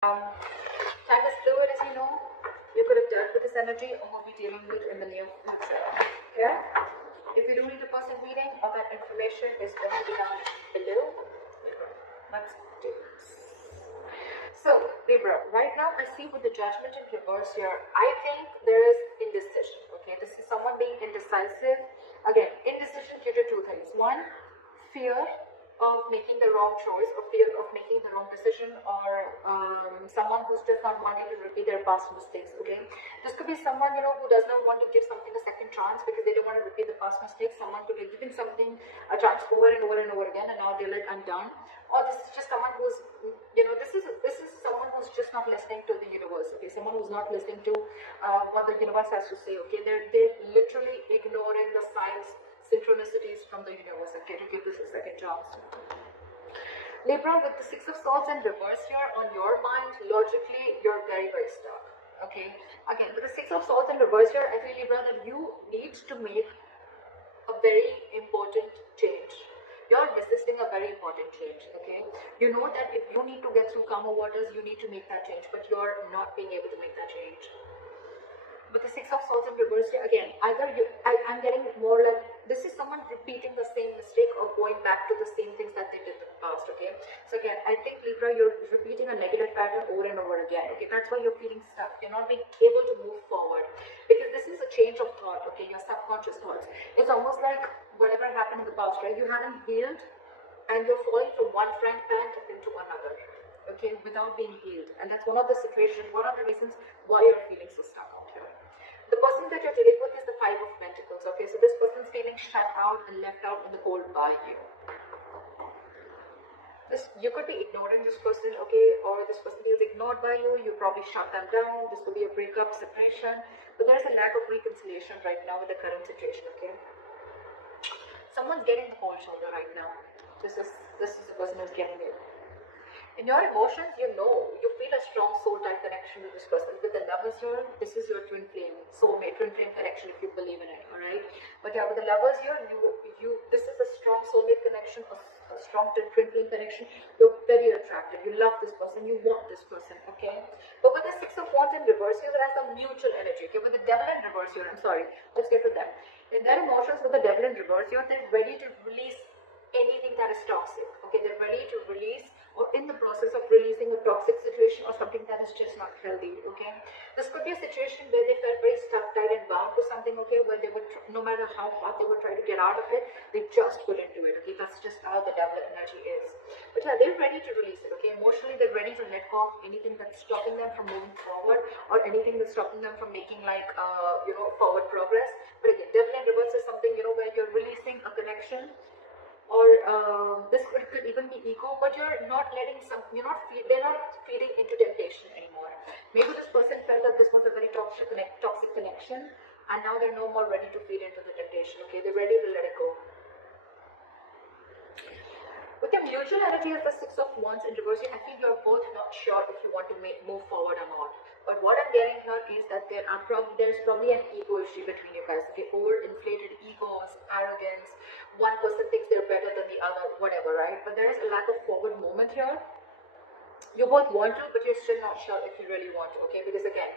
Time is fluid, as you know. You could have dealt with this energy or will be dealing with in the near future. Okay? If you do need a person reading, all that information is going to be down below. Let's do this. So, Libra, right now I see with the judgment in reverse here, I think there is indecision. Okay, this is someone being indecisive. Again, indecision due to two things. One, fear of making the wrong choice or fear of making the wrong decision, or someone who's just not wanting to repeat their past mistakes. Okay, this could be someone, you know, who does not want to give something a second chance because they don't want to repeat the past mistakes. Someone could be giving something a chance over and over and over again, and now they're like, I'm done. Or this is just someone who's, you know, this is someone who's just not listening to the universe. Okay, someone who's not listening to what the universe has to say. Okay, they're literally ignoring the signs, synchronicities from the universe, okay, to give this a second chance. Libra, with the Six of Swords in reverse here, on your mind, logically, you're very, very stuck. Okay, again, with the Six of Swords in reverse here, I feel, Libra, that you need to make a very important change. You're resisting a very important change. Okay, you know that if you need to get through calmer waters, you need to make that change, but you're not being able to make that change. But the Six of Swords in reverse here, again, either I'm getting more like this is someone repeating the same mistake or going back to the same things that they did in the past. Okay, so again, I think, Libra, you're repeating a negative pattern over and over again. Okay, that's why you're feeling stuck. You're not being able to move forward because this is a change of thought. Okay, your subconscious thoughts. It's almost like whatever happened in the past, right? You haven't healed and you're falling from one frying pan into another. Okay, without being healed, and that's one of the situations, one of the reasons why you're feeling so stuck out here. The person that you're dealing with is the Five of Pentacles. Okay, so this person's feeling shut out and left out in the cold by you. You could be ignoring this person, okay, or this person feels ignored by you. You probably shut them down. This could be a breakup, separation, but there's a lack of reconciliation right now with the current situation. Okay, someone's getting the cold shoulder right now. This is the person who's getting it. In your emotions, you know, you feel a strong soul-type connection with this person. With the Lovers here, this is your twin flame, soulmate, twin flame connection if you believe in it, alright? But yeah, with the Lovers here, this is a strong soulmate connection, a strong twin flame connection. You're very attracted. You love this person. You want this person, okay? But with the Six of Wands in reverse here, there has a mutual energy, okay? With the Devil in reverse here, I'm sorry, let's get to them. In their emotions, with the Devil in reverse here, they're ready to release anything that is toxic, okay? They're ready to release or in the process of releasing a toxic situation or something that is just not healthy, okay? This could be a situation where they felt very stuck, tied and bound to something, okay, where they would, no matter how hard they would try to get out of it, they just couldn't do it, okay? That's just how the Devil energy is. But yeah, they're ready to release it, okay? Emotionally, they're ready to let go of anything that's stopping them from moving forward or anything that's stopping them from making, like, you know, forward progress. But again, Devil in reverse is something, you know, where you're releasing a connection, or this could even be ego, but you're not letting they're not feeding into temptation anymore. Maybe this person felt that this was a very toxic connection, and now they're no more ready to feed into the temptation. Okay, they're ready to let it go. With the mutual energy of the Six of Wands in reverse, I think you're both not sure if you want to move forward or not. But what I'm getting here is that there's probably an ego issue between you guys. Okay, overinflated egos, arrogance. One person thinks they're better than the other, whatever, right? But there is a lack of forward movement here. You both want to, but you're still not sure if you really want to. Okay, because again,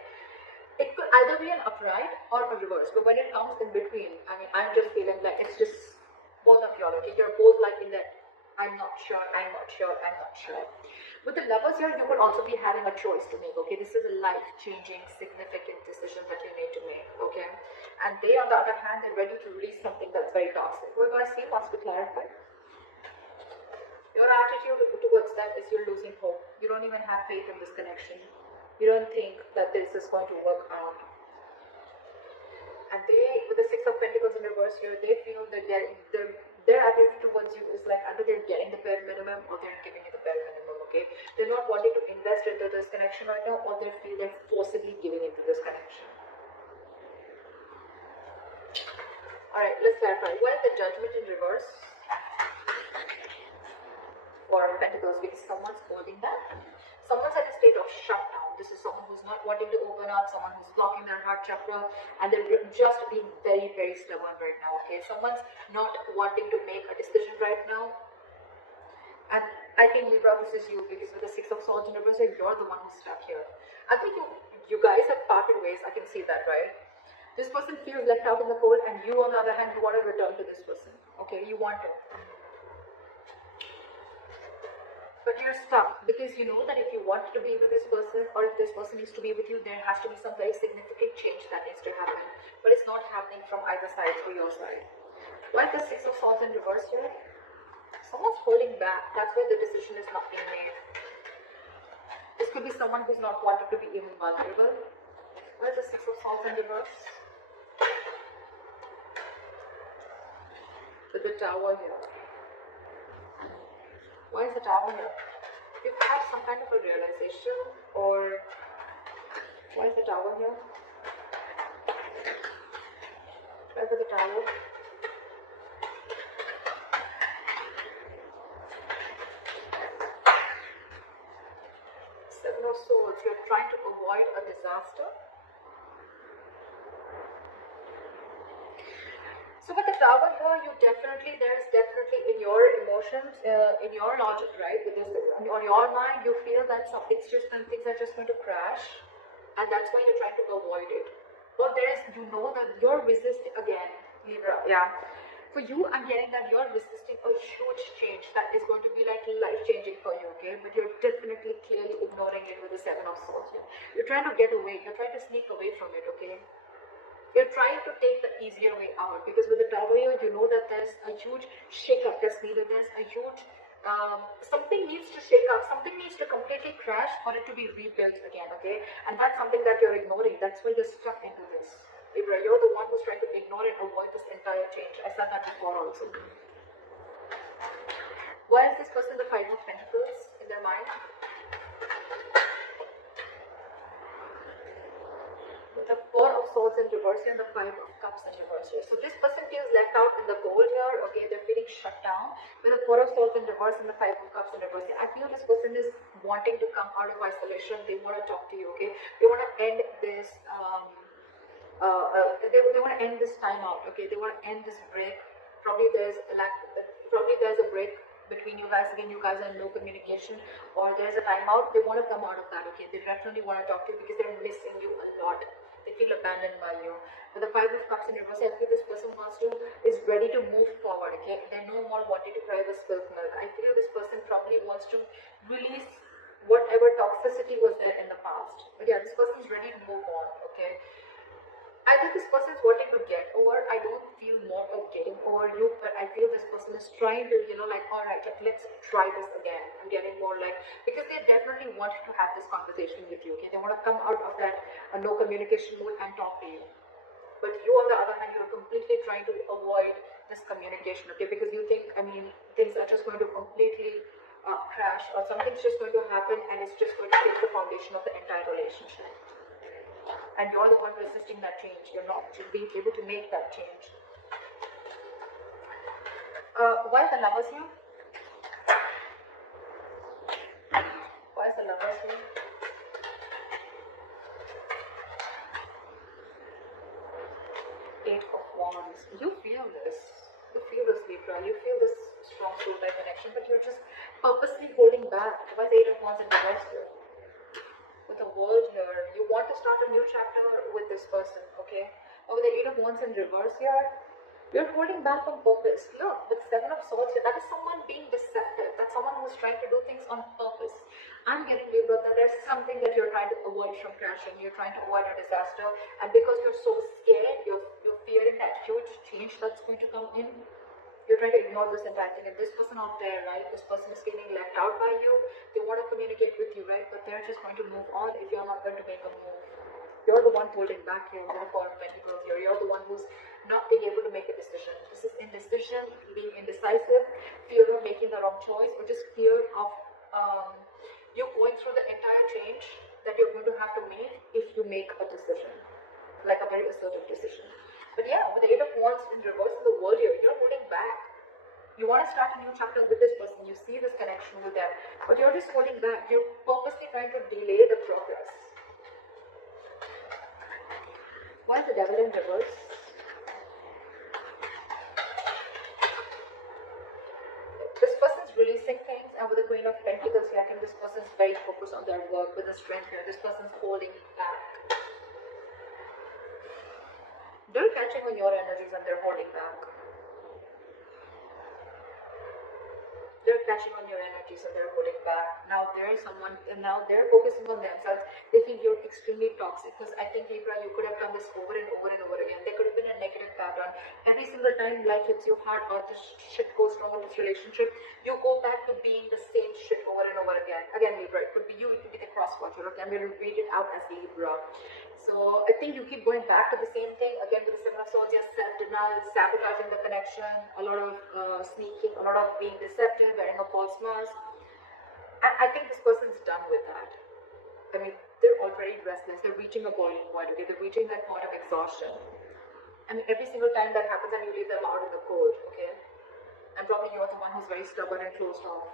it could either be an upright or a reverse. But when it comes in between, I mean, I'm just feeling like it's just both of y'all. Okay, you're both like in that. I'm not sure, I'm not sure, I'm not sure. With the Lovers here, you could also be having a choice to make, okay? This is a life-changing, significant decision that you need to make, okay? And they, on the other hand, they're ready to release something that's very toxic. We're going to see once we clarify. Your attitude towards them is you're losing hope. You don't even have faith in this connection. You don't think that this is going to work out. And they, with the Six of Pentacles in reverse here, they feel that their attitude towards you is like either they're getting the bare minimum or they're giving you the bare minimum, okay? They're not wanting to invest into this connection right now, or they feel they're forcibly giving into this connection. Alright, let's clarify. What is the Judgment in reverse for Pentacles? Because someone's holding back. Someone's at a state of shutdown. This is someone who's not wanting to open up, someone who's blocking their heart chakra, and they're just being very, very stubborn right now, okay? Someone's not wanting to make a decision right now, and I think Libra, this is you, because with the Six of Swords in reverse, you're the one who's stuck here. I think you guys have parted ways. I can see that, right? This person feels left out in the cold, and you, on the other hand, you want to return to this person. Okay, you want to. But you're stuck because you know that if you want to be with this person, or if this person needs to be with you, there has to be some very significant change that needs to happen. But it's not happening from either side or your side. Why is the Six of Swords in reverse here? Someone's holding back. That's why the decision is not being made. This could be someone who's not wanting to be even vulnerable. Where's the Six of Swords in reverse? With the Tower here. Why is the Tower here? You've had some kind of a realization, or why is the Tower here? Why is the Tower? Seven of Swords. You're trying to avoid a disaster. So with the Tower here, there's definitely in your emotions, in your logic, right? With this, on your mind, you feel that things are just going to crash, and that's why you're trying to avoid it. Or you know that you're resisting again, Libra. Yeah. For you, I'm getting that you're resisting a huge change that is going to be like life-changing for you, okay? But you're definitely clearly ignoring it with the Seven of Swords here. You're trying to get away. You're trying to sneak away from it, okay? You're trying to take the easier way out, because with the Tower here, you know that there's a huge shake-up that's needed. There's a huge, something needs to shake up. Something needs to completely crash for it to be rebuilt again, okay? And that's something that you're ignoring. That's why you're stuck into this. Libra, you're the one who's trying to ignore and avoid this entire change. I said that before also. Why is this person the Five of Pentacles in their mind? With the Four of Swords in reverse and the Five of Cups in reverse here. So this person feels left out in the cold here, okay? They're feeling shut down. With the Four of Swords in reverse and the Five of Cups in reverse here. I feel this person is wanting to come out of isolation. They want to talk to you, okay? They want to end this, they want to end this time out, okay? They want to end this break. Probably there's a break between you guys. Again, you guys are in no communication, or there's a timeout. They want to come out of that, okay? They definitely want to talk to you because they're missing you a lot. They feel abandoned by you. With the Five of Cups in reverse, I feel this person is ready to move forward, okay? They're no more wanting to cry with spilled milk. I feel this person probably wants to release whatever toxicity was there in the past. But yeah, this person is ready to move on, okay? I think this person is wanting to get over. I don't feel more of getting over you, but I feel this person is trying to, like, all right, let's try this again. I'm getting more like, because they definitely want to have this conversation with you, okay? They want to come out of that no communication mode and talk to you. But you, on the other hand, you're completely trying to avoid this communication, okay? Because you think, things are just going to completely crash, or something's just going to happen, and it's just going to take the foundation of the entire relationship. And you're the one resisting that change. You're not being able to make that change. Why is the Lovers here? Why is the Lovers here? Eight of Wands. You feel this. You feel this, Libra. You feel this strong soul type connection, but you're just purposely holding back. Why is the Eight of Wands in reverse here? With the World here, you want to start a new chapter with this person, okay? Or with the Eight of Wands in reverse here, you're holding back on purpose. Look, with Seven of Swords here, that is someone being deceptive. That's someone who's trying to do things on purpose. I'm getting, Libra, that there's something that you're trying to avoid from crashing. You're trying to avoid a disaster, and because you're so scared, you're fearing that huge change that's going to come in. You're trying to ignore this entire thing. And this person out there, right? This person is feeling left out by you. They want to communicate with you, right? But they're just going to move on if you're not going to make a move. You're the one holding back here with the Four of Pentacles here. You're the one who's not being able to make a decision. This is indecision, being indecisive, fear of making the wrong choice, or just fear of you going through the entire change that you're going to have to make if you make a decision. Like a very assertive decision. But yeah, with the Eight of Wands in reverse in the World here, you're holding back. You want to start a new chapter with this person. You see this connection with them. But you're just holding back. You're purposely trying to delay the progress. Why is the Devil in reverse? This person's releasing things, and with the Queen of Pentacles here, I think this person is very focused on their work. With the Strength here, this person's holding back. They're catching on your energies and they're holding back. They're catching on your energies and they're holding back. Now there's someone, and now they're focusing on themselves. They think you're extremely toxic, because I think, Libra, you could have done this over and over and over again. There could have been a negative pattern. Every single time life hits you hard or this shit goes wrong in this relationship, you go back to being the same shit over and over again. Again, Libra, it could be you, it could be the cross-watcher. Okay, I'm going to read it out as Libra. So I think you keep going back to the same thing. Again, with the Seven of Swords, you're self-denial, sabotaging the connection, a lot of sneaking, a lot of being deceptive, wearing a false mask. I think this person's done with that. I mean, they're already restless. They're reaching a boiling point, okay? They're reaching that point of exhaustion. I mean, every single time that happens and you leave them out in the cold, okay? And probably you're the one who's very stubborn and closed off.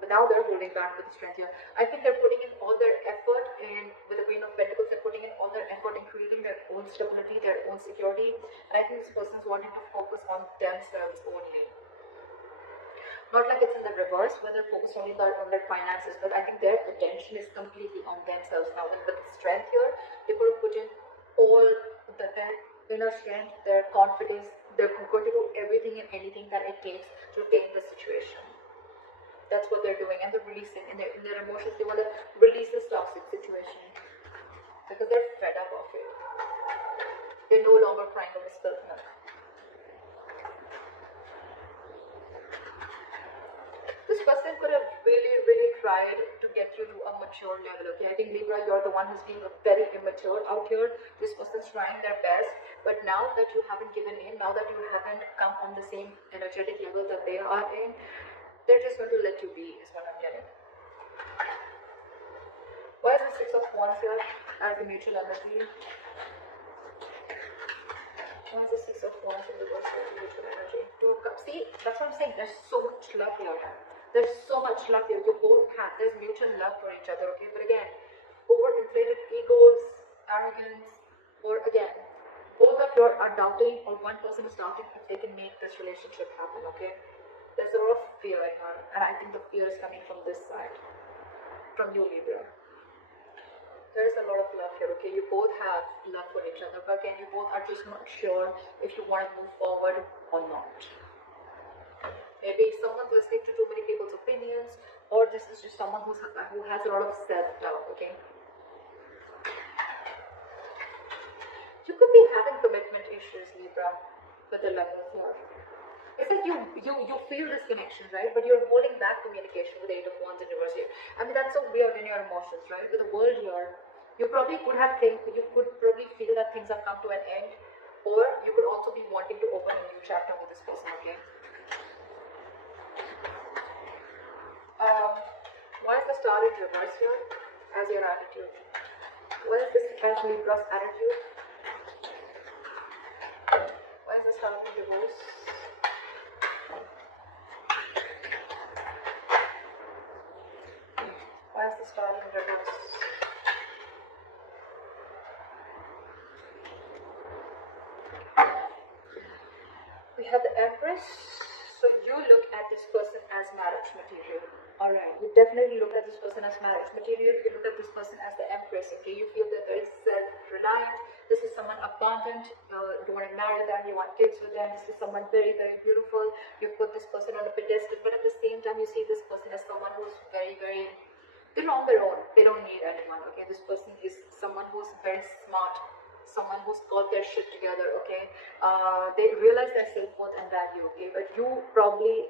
But now they're holding back with the Strength here. I think they're putting in all their effort in, with the Queen of Pentacles, they're putting in all their effort in creating their own stability, their own security. And I think this person's wanting to focus on themselves only. Not like it's in the reverse, where they're focused only on their finances, but I think their attention is completely on themselves now. With the Strength here, they could have put in all their inner strength, their confidence. They're going to do everything and anything that it takes to take the situation. That's what they're doing, and they're releasing in their emotions. They want to release this toxic situation because they're fed up of it. They're no longer crying over spilled milk. This person could have really tried to get you to a mature level, okay? I think, Libra, you're the one who's being very immature out here. This person's trying their best, but now that you haven't given in, now that you haven't come on the same energetic level that they are in, they're just going to let you be, is what I'm getting. Why is the Six of Wands here as the mutual energy? Why is the Six of Wands in the reverse as the mutual energy? Two of Cups. See, that's what I'm saying. There's so much love here. There's so much love here. You both have. There's mutual love for each other, okay? But again, overinflated egos, arrogance, or again, both of you are doubting, or one person is doubting if they can make this relationship happen, okay? There's a lot of fear in her, and I think the fear is coming from this side, from you, Libra. There's a lot of love here, okay? You both have love for each other, but again, you both are just not sure if you want to move forward or not. Maybe someone's listening to too many people's opinions, or this is just someone who has a lot of self-doubt, okay? You could be having commitment issues, Libra, with the Lovers here. It's like you feel this connection, right? But you're holding back communication with the Eight of Wands in reverse here. I mean, that's so weird in your emotions, right? With the World here, you could probably feel that things have come to an end, or you could also be wanting to open a new chapter with this person, okay? Why is the Star in reverse here as your attitude? What is this as Libra's attitude? Why is the Star in reverse? Why is the Star in reverse? We have the Empress. So you look at this person as marriage material. Alright, you definitely look at this person as marriage material. You look at this person as the Empress, okay? You feel that they're self-reliant. This is someone abundant. You want to marry them, you want kids with them. This is someone very beautiful. You put this person on a pedestal, but at the same time, you see this person as someone who's very, they're on their own. They don't need anyone, okay? This person is someone who's very smart, someone who's got their shit together, okay? They realize their self-worth and value, okay? But you probably,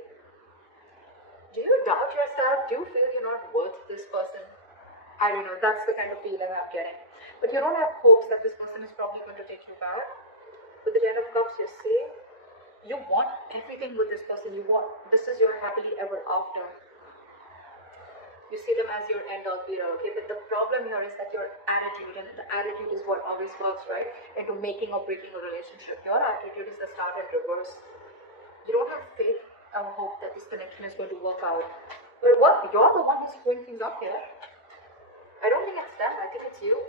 do you doubt yourself? Do you feel you're not worth this person? I don't know, that's the kind of feeling I'm getting. But you don't have hopes that this person is probably going to take you back. With the Ten of Cups, you see, you want everything with this person. You want, this is your happily ever after. You see them as your end-all be-all, okay? But the problem here is that your attitude, and the attitude is what always works, right? Into making or breaking a relationship. Your attitude is the Star in reverse. You don't have faith or hope that this connection is going to work out. But what? You're the one who's screwing things up here. I don't think it's them. I think it's you.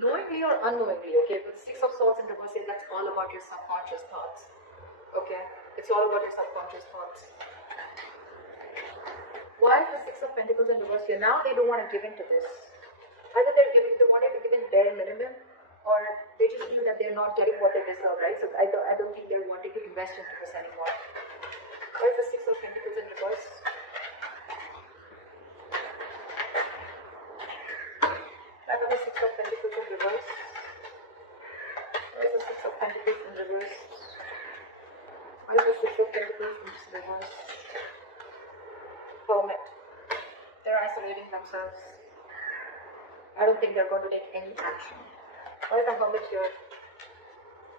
Knowingly or unknowingly, okay? With the Six of Swords in reverse, that's all about your subconscious thoughts, okay? It's all about your subconscious thoughts. Why is the Six of Pentacles in reverse here? Now they don't want to give in to this. Either they wanted to give in bare minimum, or they just feel that they're not getting what they deserve, right? So I don't think they're wanting to invest into this anymore. Why is the Six of Pentacles in reverse? Why is the Six of Pentacles in reverse? Why is the Six of Pentacles in reverse? Why is the Six of Pentacles in reverse? Hermit. They're isolating themselves. I don't think they're going to take any action. Why is the Hermit here?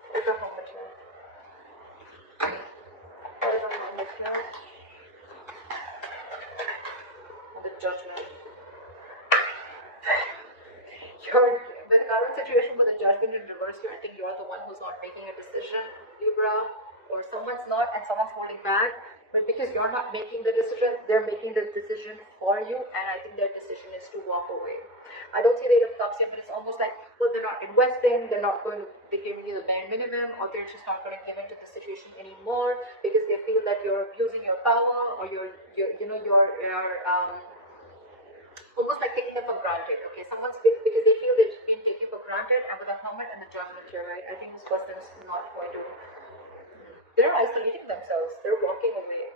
Why is the Hermit here? Why is the Hermit here? And the Judgment. With the current situation with the Judgment in reverse here, I think you're the one who's not making a decision, Libra, or someone's not and someone's holding back. But because you're not making the decision, they're making the decision for you, and I think their decision is to walk away. I don't see the Eight of Cups here, but it's almost like, well, they're not investing, they're not going to be giving you the bare minimum, or they're just not going to give into the situation anymore because they feel that you're abusing your power, or you're almost like taking them for granted. Okay, because they feel they've been taken for granted, and with the Hermit and the Judgment here, right? I think this person is not going to. They're isolating themselves. They're walking away.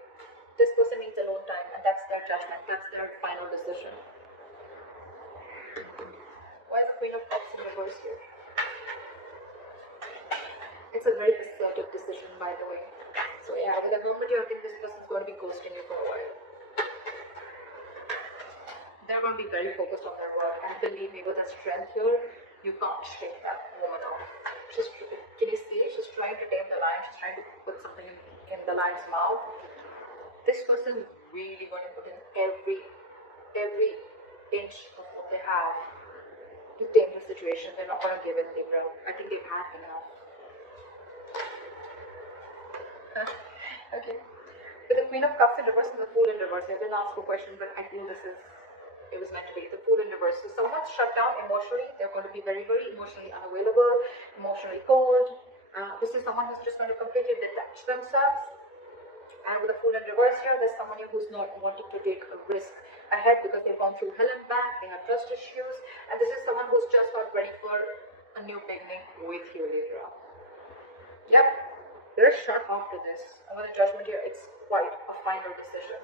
This person needs alone time, and that's their judgment. That's their final decision. Why is the Queen of Cups in reverse here? It's a very assertive decision, by the way. So yeah, with the Hermit here, I think this person is going to be ghosting you for a while. They're going to be very focused on their work, and believe me, with the strength here, you can't shake that woman off. Can you see? She's trying to tame the lion. She's trying to put something in the lion's mouth. This person is really going to put in every inch of what they have to tame the situation. They're not going to give in, Libra. I think they've had enough. Okay. With the Queen of Cups in reverse and the Fool in reverse, I didn't ask a question, but I feel it was meant to be. The Fool in reverse. So someone's shut down emotionally. They're going to be very, very emotionally unavailable, emotionally cold. This is someone who's just going to completely detach themselves. And with the Fool in reverse here, there's someone here who's not wanting to take a risk ahead because they've gone through hell and back. They have trust issues. And this is someone who's just got ready for a new beginning with you, Libra. Yep. They're shut after this. And with the Judgment here, it's quite a final decision.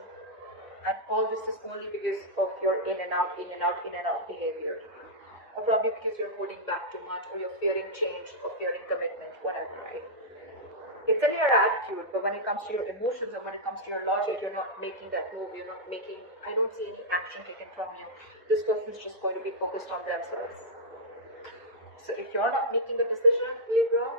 And all this is only because of your in and out behavior. Or probably because you're holding back too much, or you're fearing change, or fearing commitment, whatever, right? It's in your attitude, but when it comes to your emotions and when it comes to your logic, you're not making that move. I don't see any action taken from you. This person's just going to be focused on themselves. So if you're not making a decision, Libra,